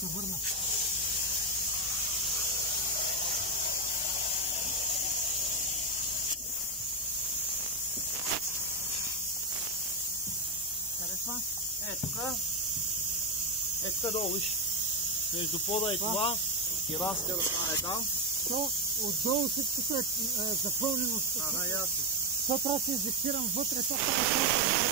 се върна. Харесва? Тук долу, виж. Между пода и това, кераска да стане там. То отдолу всичко е запълнено. Ага, ясно. То трябва да се инжектирам вътре, то трябва да